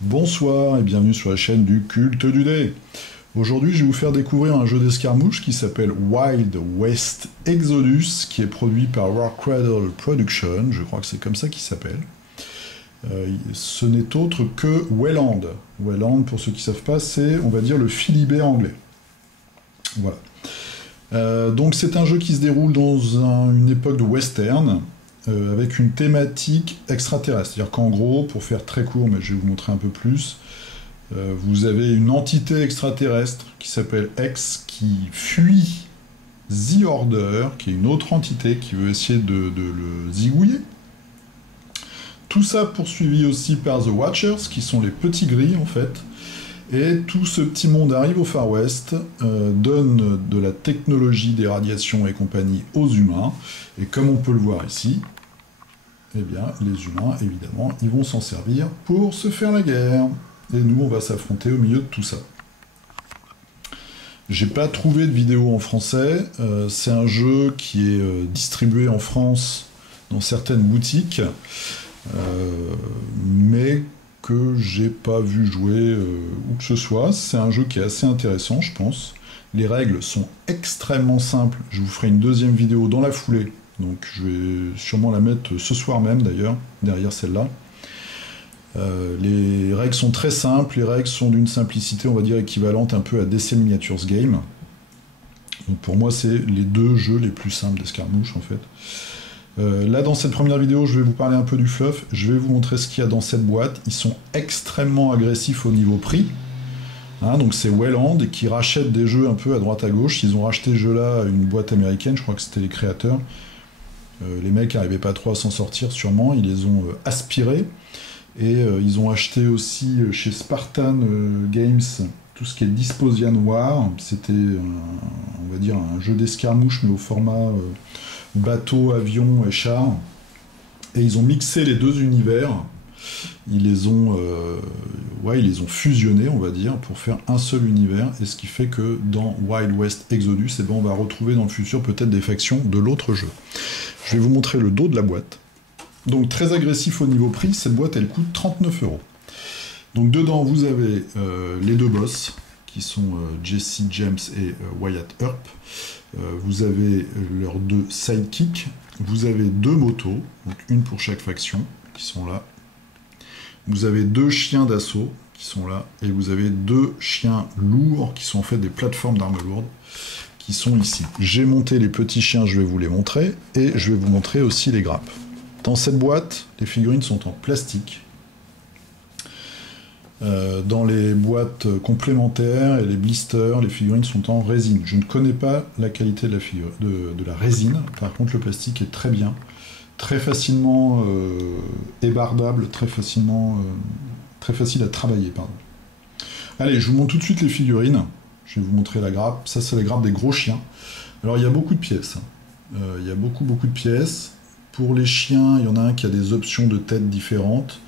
Bonsoir et bienvenue sur la chaîne du culte du dé. Aujourd'hui, je vais vous faire découvrir un jeu d'escarmouche qui s'appelle Wild West Exodus, qui est produit par Warcradle Productions, je crois que c'est comme ça qu'il s'appelle. Ce n'est autre que Wayland. Wayland, pour ceux qui ne savent pas, c'est, on va dire, le Philibert anglais. Voilà. Donc c'est un jeu qui se déroule dans une époque de western, avec une thématique extraterrestre. C'est-à-dire qu'en gros, pour faire très court, mais je vais vous montrer un peu plus, vous avez une entité extraterrestre qui s'appelle X, qui fuit The Order, qui est une autre entité qui veut essayer de le zigouiller. Tout ça poursuivi aussi par The Watchers, qui sont les petits gris en fait. Et tout ce petit monde arrive au Far West, donne de la technologie, des radiations et compagnie aux humains. Et comme on peut le voir ici, eh bien, les humains, évidemment, ils vont s'en servir pour se faire la guerre. Et nous, on va s'affronter au milieu de tout ça. J'ai pas trouvé de vidéo en français. C'est un jeu qui est distribué en France dans certaines boutiques, mais que j'ai pas vu jouer où que ce soit. C'est un jeu qui est assez intéressant, je pense. Les règles sont extrêmement simples. Je vous ferai une deuxième vidéo dans la foulée. Donc je vais sûrement la mettre ce soir même d'ailleurs, derrière celle-là. Les règles sont très simples, les règles sont d'une simplicité, on va dire, équivalente un peu à DC Miniatures Game. Donc pour moi, c'est les deux jeux les plus simples d'escarmouche en fait. Là, dans cette première vidéo, je vais vous parler un peu du fluff, je vais vous montrer ce qu'il y a dans cette boîte. Ils sont extrêmement agressifs au niveau prix. Donc c'est Wayland qui rachète des jeux un peu à droite à gauche. Ils ont racheté ce jeu-là à une boîte américaine, je crois que c'était les créateurs. Les mecs n'arrivaient pas trop à s'en sortir sûrement, ils les ont aspirés. Et ils ont acheté aussi chez Spartan Games tout ce qui est Disposian War. C'était, on va dire, un jeu d'escarmouche, mais au format bateau, avion et char. Et ils ont mixé les deux univers. Ils les ont fusionnés, on va dire, pour faire un seul univers. Et ce qui fait que dans Wild West Exodus, eh ben, on va retrouver dans le futur peut-être des factions de l'autre jeu. Je vais vous montrer le dos de la boîte. Donc très agressif au niveau prix, cette boîte elle coûte 39 €. Donc dedans vous avez les deux boss, qui sont Jesse James et Wyatt Earp. Vous avez leurs deux sidekicks, vous avez deux motos, donc une pour chaque faction, qui sont là. Vous avez deux chiens d'assaut, qui sont là, et vous avez deux chiens lourds, qui sont en fait des plateformes d'armes lourdes, qui sont ici. J'ai monté les petits chiens, je vais vous les montrer, et je vais vous montrer aussi les grappes. Dans cette boîte, les figurines sont en plastique. Dans les boîtes complémentaires et les blisters, les figurines sont en résine. Je ne connais pas la qualité de la résine. Par contre, le plastique est très bien. Très facilement ébardable, très facile à travailler. Pardon. Allez, je vous montre tout de suite les figurines. Je vais vous montrer la grappe. Ça, c'est la grappe des gros chiens. Alors, il y a beaucoup de pièces. Il y a beaucoup de pièces. Pour les chiens, il y en a un qui a des options de tête différentes,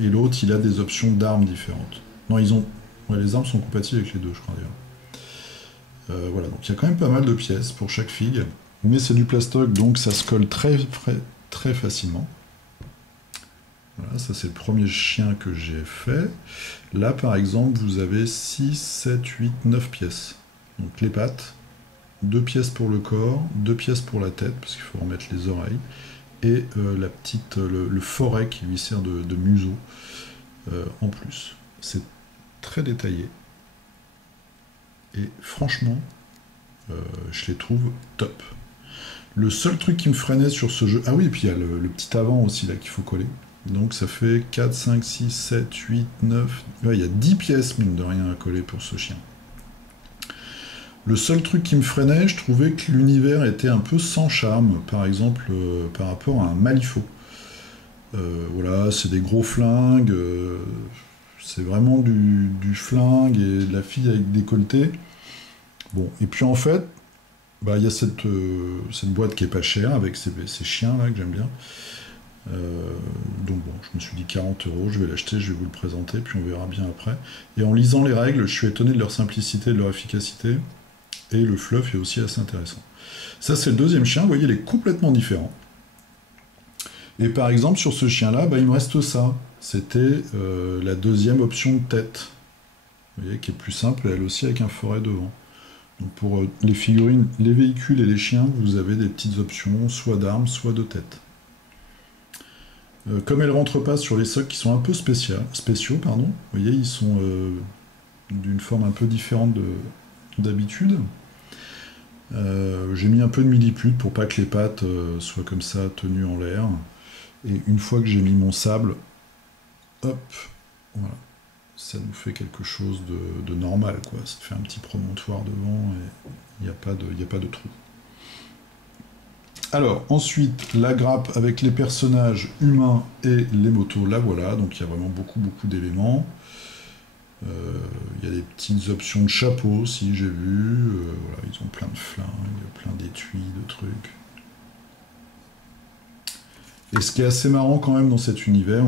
et l'autre, il a des options d'armes différentes. Non, les armes sont compatibles avec les deux, je crois d'ailleurs. Voilà, donc il y a quand même pas mal de pièces pour chaque figue, mais c'est du plastoc, donc ça se colle très facilement. Voilà, ça c'est le premier chien que j'ai fait. Là, par exemple, vous avez 6, 7, 8, 9 pièces. Donc les pattes, 2 pièces pour le corps, 2 pièces pour la tête, parce qu'il faut remettre les oreilles, et le forêt qui lui sert de museau en plus. C'est très détaillé. Et franchement, je les trouve top. Le seul truc qui me freinait sur ce jeu... Ah oui, et puis il y a le petit avant aussi là qu'il faut coller. Donc ça fait 4, 5, 6, 7, 8, 9... Ouais, il y a 10 pièces, mine de rien, à coller pour ce chien. Le seul truc qui me freinait, je trouvais que l'univers était un peu sans charme, par exemple par rapport à un Malifaux. Voilà, c'est des gros flingues, c'est vraiment du flingue et de la fille avec décolleté. Bon, et puis en fait, il y a cette boîte qui est pas chère, avec ces chiens là que j'aime bien. Donc bon, je me suis dit 40 €, je vais l'acheter, je vais vous le présenter, puis on verra bien après. Et en lisant les règles, je suis étonné de leur simplicité, de leur efficacité. Et le fluff est aussi assez intéressant. Ça, c'est le deuxième chien, vous voyez, il est complètement différent. Et par exemple, sur ce chien-là, il me reste ça. c'était la deuxième option de tête. Vous voyez, qui est plus simple, elle aussi avec un forêt devant. Donc pour les figurines, les véhicules et les chiens, vous avez des petites options, soit d'armes, soit de tête. Comme elles ne rentrent pas sur les socles qui sont un peu spéciaux, pardon, vous voyez, ils sont d'une forme un peu différente d'habitude. J'ai mis un peu de milliput pour pas que les pattes soient comme ça tenues en l'air. Et une fois que j'ai mis mon sable, hop, voilà, ça nous fait quelque chose de normal, quoi. Ça fait un petit promontoire devant et il n'y a pas de trou. Alors, ensuite, la grappe avec les personnages humains et les motos, là voilà, donc il y a vraiment beaucoup d'éléments. Il y a des petites options de chapeau aussi, j'ai vu. Voilà, ils ont plein de flingues, plein d'étuis, de trucs. Et ce qui est assez marrant quand même dans cet univers,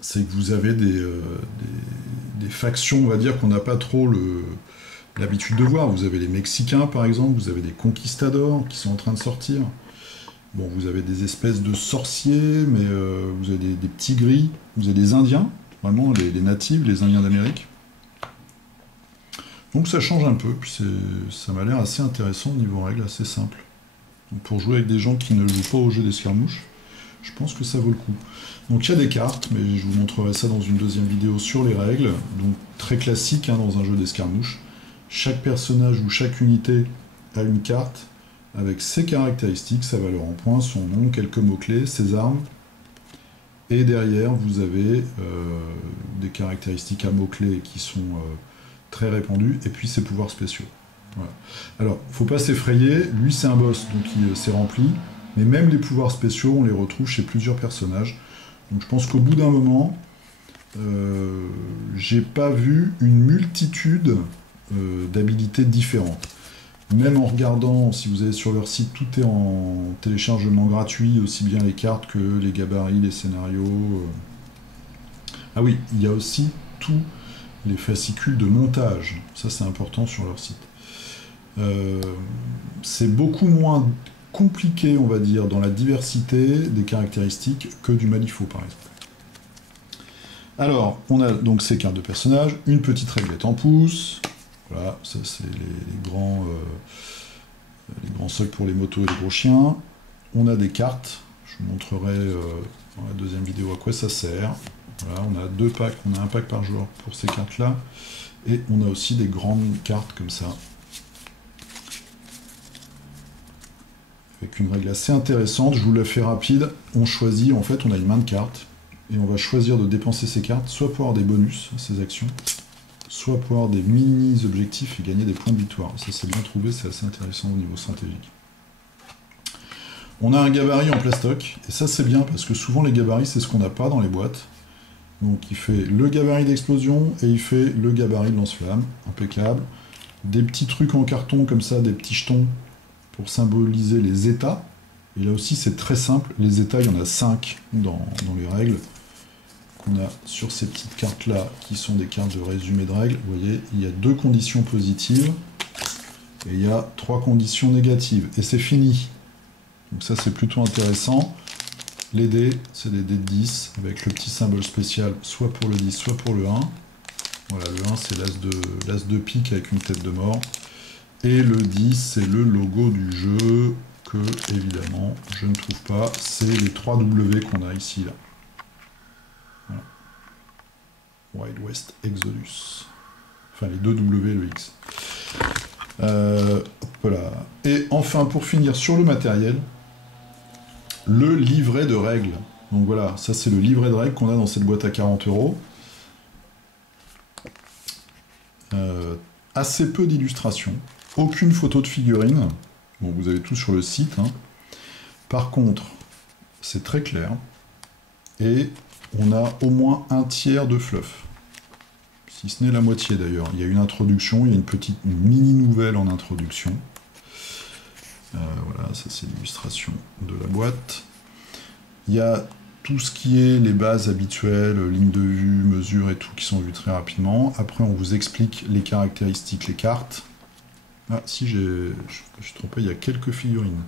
c'est que vous avez des factions, on va dire, qu'on n'a pas trop l'habitude de voir. Vous avez les Mexicains, par exemple, vous avez des conquistadors qui sont en train de sortir. Bon, vous avez des espèces de sorciers, mais vous avez des petits gris, vous avez des Indiens, vraiment les natifs, les Indiens d'Amérique. Donc ça change un peu, puis ça m'a l'air assez intéressant au niveau règles, assez simple. Donc pour jouer avec des gens qui ne jouent pas au jeu d'escarmouche, je pense que ça vaut le coup. Donc il y a des cartes, mais je vous montrerai ça dans une deuxième vidéo sur les règles. Donc très classique hein, dans un jeu d'escarmouche. Chaque personnage ou chaque unité a une carte avec ses caractéristiques, sa valeur en points, son nom, quelques mots-clés, ses armes. Et derrière, vous avez des caractéristiques à mots-clés qui sont très répandues, et puis ses pouvoirs spéciaux. Voilà. Alors, faut pas s'effrayer, lui c'est un boss, donc il s'est rempli, mais même les pouvoirs spéciaux, on les retrouve chez plusieurs personnages. Donc je pense qu'au bout d'un moment, j'ai pas vu une multitude d'habilités différentes. Même en regardant, si vous allez sur leur site, tout est en téléchargement gratuit, aussi bien les cartes que les gabarits, les scénarios. Ah oui, il y a aussi tous les fascicules de montage. Ça, c'est important sur leur site. C'est beaucoup moins compliqué, on va dire, dans la diversité des caractéristiques que du Malifaux, par exemple. Alors, on a donc ces cartes de personnages, une petite réglette en pouces. Voilà, ça c'est les grands socles pour les motos et les gros chiens. On a des cartes, je vous montrerai dans la deuxième vidéo à quoi ça sert. Voilà, on a deux packs, on a un pack par jour pour ces cartes-là. Et on a aussi des grandes cartes comme ça. Avec une règle assez intéressante, je vous la fais rapide. On choisit, en fait, on a une main de cartes. Et on va choisir de dépenser ces cartes, soit pour avoir des bonus à ces actions, soit pour avoir des mini-objectifs et gagner des points de victoire. Ça, c'est bien trouvé, c'est assez intéressant au niveau stratégique. On a un gabarit en plastoc, et ça, c'est bien, parce que souvent, les gabarits, c'est ce qu'on n'a pas dans les boîtes. Donc, il fait le gabarit d'explosion, et il fait le gabarit de lance-flamme. Impeccable. Des petits trucs en carton, comme ça, des petits jetons, pour symboliser les états. Et là aussi, c'est très simple. Les états, il y en a 5 dans les règles. On a sur ces petites cartes-là, qui sont des cartes de résumé de règles, vous voyez, il y a 2 conditions positives, et il y a 3 conditions négatives, et c'est fini. Donc ça, c'est plutôt intéressant. Les dés, c'est des dés de 10, avec le petit symbole spécial, soit pour le 10, soit pour le 1. Voilà, le 1, c'est l'as de pique avec une tête de mort. Et le 10, c'est le logo du jeu, que, évidemment, je ne trouve pas. C'est les 3 W qu'on a ici, là. Wild West Exodus. Enfin, les 2 W et le X. Voilà. Et enfin, pour finir sur le matériel, le livret de règles. Donc voilà, ça c'est le livret de règles qu'on a dans cette boîte à 40 €. Assez peu d'illustrations. Aucune photo de figurine. Bon, vous avez tout sur le site. Hein. Par contre, c'est très clair. Et on a au moins un tiers de fluff. Si ce n'est la moitié d'ailleurs. Il y a une introduction, il y a une mini-nouvelle en introduction. Voilà, ça c'est l'illustration de la boîte. Il y a tout ce qui est les bases habituelles, lignes de vue, mesures et tout, qui sont vues très rapidement. Après, on vous explique les caractéristiques, les cartes. Ah, si je trompé, il y a quelques figurines.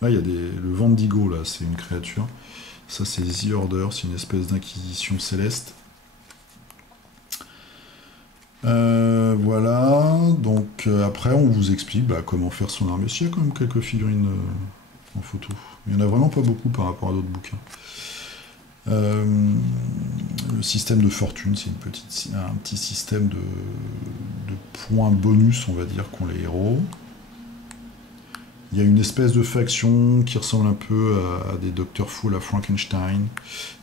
Là, il y a le Vendigo, là, c'est une créature. Ça, c'est The Order, c'est une espèce d'inquisition céleste. Voilà, donc après on vous explique comment faire son armée. Il y a quand même quelques figurines en photo. Il n'y en a vraiment pas beaucoup par rapport à d'autres bouquins. Le système de fortune, c'est un petit système de points bonus, on va dire, qu'ont les héros. Il y a une espèce de faction qui ressemble un peu à des Dr. Fool à Frankenstein.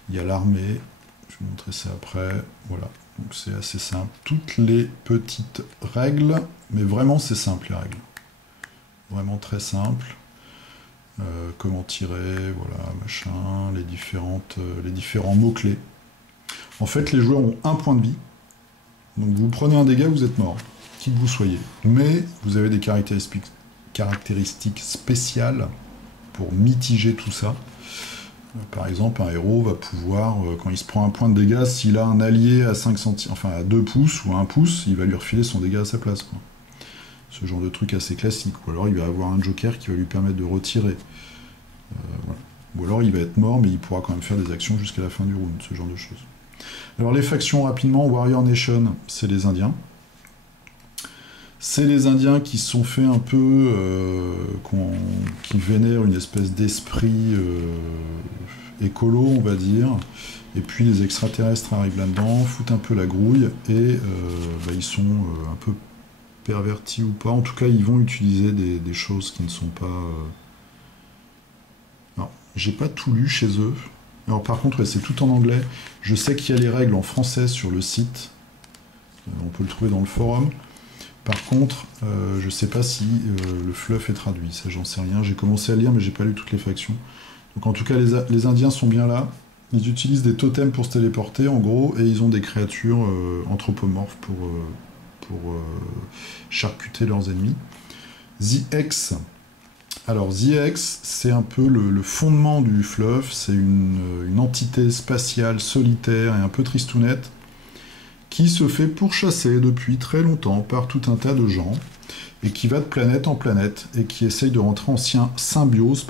Il y a l'armée, je vais vous montrer ça après, voilà. Donc c'est assez simple. Toutes les petites règles, mais vraiment c'est simple les règles. Vraiment très simple. Comment tirer, voilà, machin, les différents mots-clés. En fait, les joueurs ont un point de vie. Donc vous prenez un dégât, vous êtes mort, qui que vous soyez. Mais vous avez des caractéristiques spéciales pour mitiger tout ça. Par exemple, un héros va pouvoir, quand il se prend un point de dégâts, s'il a un allié à 5 cm, enfin à 2 pouces ou à 1 pouce, il va lui refiler son dégât à sa place, quoi. Ce genre de truc assez classique. Ou alors il va avoir un joker qui va lui permettre de retirer. Voilà. Ou alors il va être mort, mais il pourra quand même faire des actions jusqu'à la fin du round, ce genre de choses. Alors les factions, rapidement, Warrior Nation, c'est les Indiens. C'est les Indiens qui se sont fait un peu, qui vénèrent une espèce d'esprit écolo, on va dire. Et puis les extraterrestres arrivent là-dedans, foutent un peu la grouille, et ils sont un peu pervertis ou pas. En tout cas, ils vont utiliser des choses qui ne sont pas... Alors, j'ai pas tout lu chez eux. Alors par contre, c'est tout en anglais. Je sais qu'il y a les règles en français sur le site. On peut le trouver dans le forum. Par contre, je sais pas si le fluff est traduit. Ça, j'en sais rien. J'ai commencé à lire, mais j'ai pas lu toutes les factions. Donc en tout cas, les Indiens sont bien là. Ils utilisent des totems pour se téléporter, en gros, et ils ont des créatures anthropomorphes pour charcuter leurs ennemis. The X. Alors, The X, c'est un peu le fondement du fluff. C'est une entité spatiale solitaire et un peu tristounette qui se fait pourchasser depuis très longtemps par tout un tas de gens et qui va de planète en planète et qui essaye de rentrer en symbiose,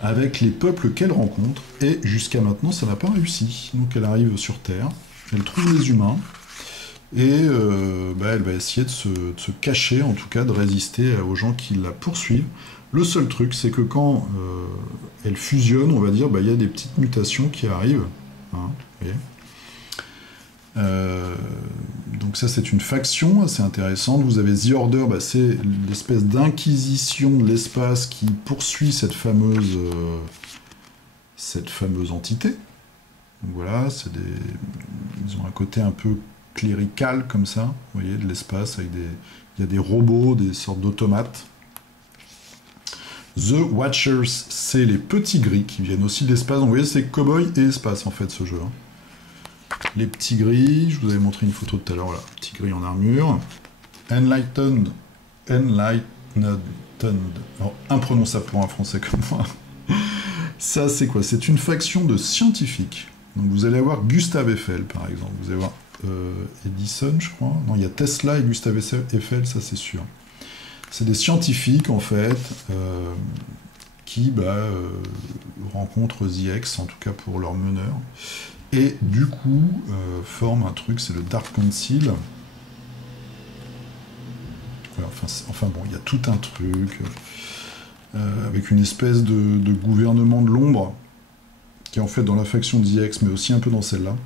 avec les peuples qu'elle rencontre, et jusqu'à maintenant ça n'a pas réussi. Donc elle arrive sur Terre, elle trouve les humains, et elle va essayer de se cacher, en tout cas de résister aux gens qui la poursuivent. Le seul truc, c'est que quand elle fusionne, on va dire, il y a des petites mutations qui arrivent. Hein, vous voyez. Donc ça, c'est une faction assez intéressante. Vous avez The Order, c'est l'espèce d'inquisition de l'espace qui poursuit cette fameuse entité. Donc voilà, ils ont un côté un peu clérical comme ça, vous voyez, de l'espace, il y a des robots, des sortes d'automates. The Watchers, c'est les petits gris qui viennent aussi de l'espace. Donc vous voyez, c'est cowboy et espace en fait ce jeu. Les petits gris, je vous avais montré une photo tout à l'heure, là, petit gris en armure. Enlightened. Alors, imprononçable pour un français comme moi. Ça, c'est quoi? C'est une faction de scientifiques. Donc vous allez avoir Gustave Eiffel, par exemple. Vous allez avoir Edison, je crois. Non, il y a Tesla et Gustave Eiffel, ça c'est sûr. C'est des scientifiques, en fait, qui rencontrent The X, en tout cas pour leur meneur. Et du coup, forment un truc, c'est le Dark Council. Voilà, enfin bon, il y a tout un truc, avec une espèce de gouvernement de l'ombre, qui est en fait dans la faction de The X, mais aussi un peu dans celle-là.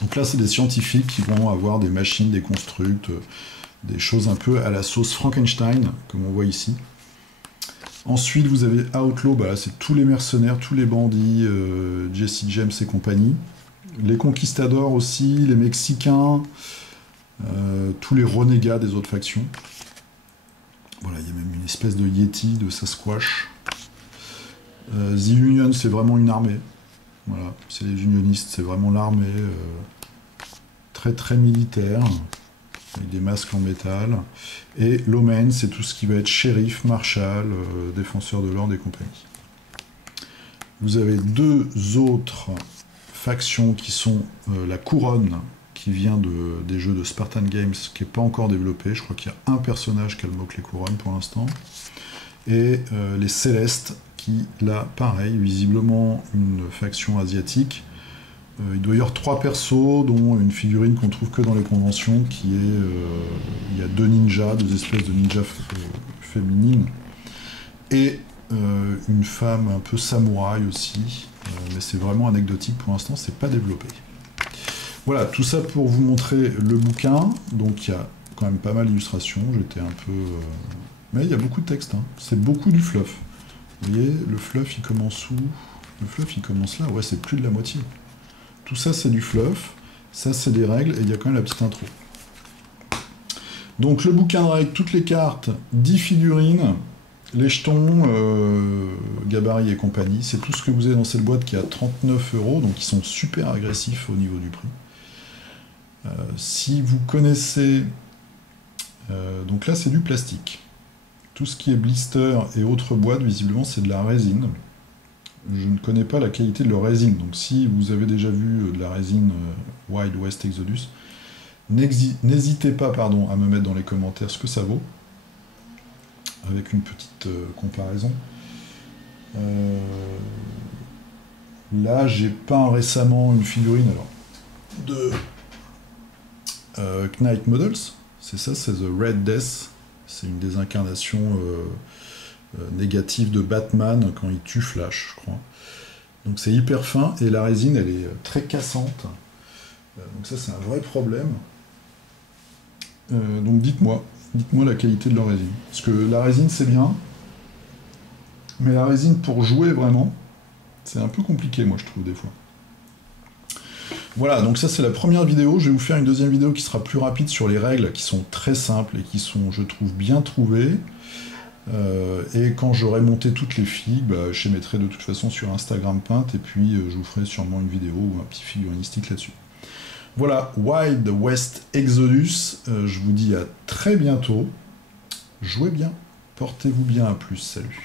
Donc là, c'est des scientifiques qui vont avoir des machines, des constructs, des choses un peu à la sauce Frankenstein, comme on voit ici. Ensuite, vous avez Outlaw, là, c'est tous les mercenaires, tous les bandits, Jesse James et compagnie. Les conquistadors aussi, les Mexicains, tous les renégats des autres factions. Voilà, il y a même une espèce de Yeti, de Sasquatch. The Union, c'est vraiment une armée. Voilà, c'est les unionistes, c'est vraiment l'armée très très militaire, avec des masques en métal. Et l'Omen, c'est tout ce qui va être shérif, marshal, défenseur de l'ordre et compagnie. Vous avez deux autres factions qui sont la Couronne, qui vient des jeux de Spartan Games, qui n'est pas encore développé. Je crois qu'il y a un personnage qui a le mot-clé Couronne pour l'instant. Et les Célestes, qui, là, pareil, visiblement une faction asiatique. Il doit y avoir 3 persos, dont une figurine qu'on trouve que dans les conventions, qui est... il y a 2 ninjas, 2 espèces de ninjas féminines, et une femme un peu samouraï aussi, mais c'est vraiment anecdotique pour l'instant, c'est pas développé. Voilà, tout ça pour vous montrer le bouquin. Donc il y a quand même pas mal d'illustrations, j'étais un peu... Mais il y a beaucoup de texte, hein. C'est beaucoup du fluff. Vous voyez, le fluff il commence où? Le fluff il commence là, ouais, c'est plus de la moitié. Tout ça c'est du fluff, ça c'est des règles, et il y a quand même la petite intro. Donc le bouquin de règles, toutes les cartes, 10 figurines, les jetons, gabarit et compagnie, c'est tout ce que vous avez dans cette boîte qui est à 39 €, donc ils sont super agressifs au niveau du prix. Si vous connaissez... donc là c'est du plastique. Tout ce qui est blister et autres boîtes, visiblement c'est de la résine. Je ne connais pas la qualité de leur résine, donc si vous avez déjà vu de la résine Wild West Exodus, n'hésitez pas à me mettre dans les commentaires ce que ça vaut, avec une petite comparaison. Là, j'ai peint récemment une figurine de Knight Models, c'est ça, c'est The Red Death, c'est une des incarnations négatives de Batman quand il tue Flash, je crois. Donc c'est hyper fin, et la résine, elle est très cassante, donc ça c'est un vrai problème. Donc dites-moi la qualité de leur résine. Parce que la résine c'est bien, mais la résine pour jouer vraiment, c'est un peu compliqué moi je trouve des fois. Voilà, donc ça c'est la première vidéo. Je vais vous faire une deuxième vidéo qui sera plus rapide sur les règles qui sont très simples et qui sont, je trouve, bien trouvées. Et quand j'aurai monté toutes les filles, je les mettrai de toute façon sur Instagram Paint, et puis je vous ferai sûrement une vidéo ou un petit figurinistique là-dessus. Voilà, Wild West Exodus, je vous dis à très bientôt, jouez bien, portez-vous bien, à plus, salut.